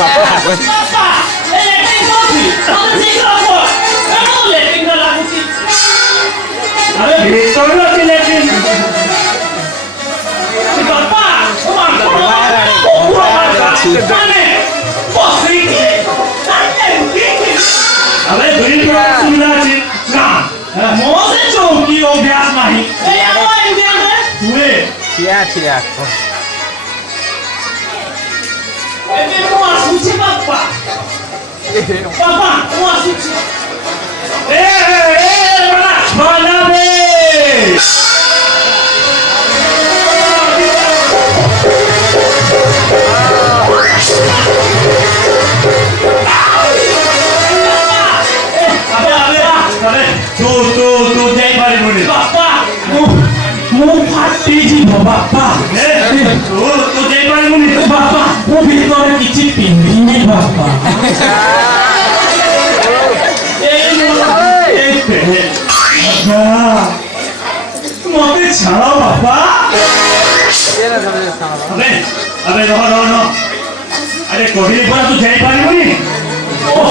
Papa, electric coffee, something up. Kamu electric na lagu sih. Ada betul lah electric. Si Papa, kumang mana? Bos ini, ada ini. Ada beri sudah sih. Nah, mau sesuatu yang biasa mahi. Apa yang biasa? Dua. Siap. Ini mau suci Papa. Papa, mau suci. Mana be? Tu jangan balik dulu. Papa, mau hati ji Papa. Tu jangan balik dulu. Papa, mau bikin orang kecil pinggirnya Papa. mau bicara Papa? Abe, no. Ada korea pun tu jangan balik dulu. Oh.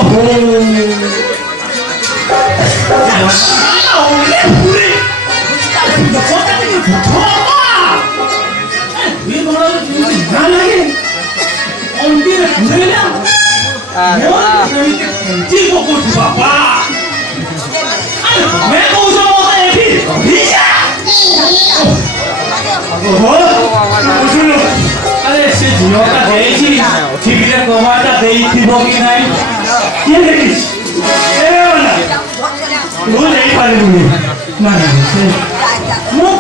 Lu jangan balik dulu. Mana sih? Mau